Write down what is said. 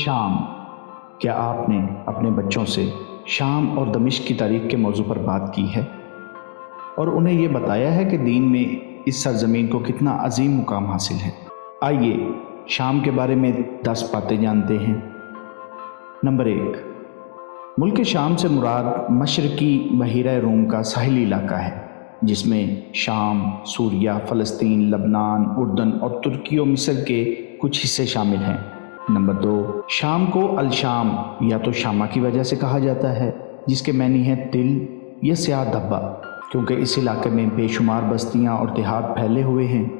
शाम। क्या आपने अपने बच्चों से शाम और दमिश्क की तारीख के मौजू पर बात की है और उन्हें ये बताया है कि दीन में इस सरजमीन को कितना अजीम मुकाम हासिल है? आइए शाम के बारे में 10 बातें जानते हैं। नंबर 1, मुल्क शाम से मुराद मशरकी बहीरा रूम का साहिली इलाका है, जिसमें शाम, सूरिया, फ़लस्तीन, लबनान, उर्दन और तुर्की और मिस्र के कुछ हिस्से शामिल हैं। नंबर 2, शाम को अल शाम या तो शामा की वजह से कहा जाता है, जिसके मैनी है तिल या स्याह धब्बा, क्योंकि इस इलाके में बेशुमार बस्तियां और देहात फैले हुए हैं।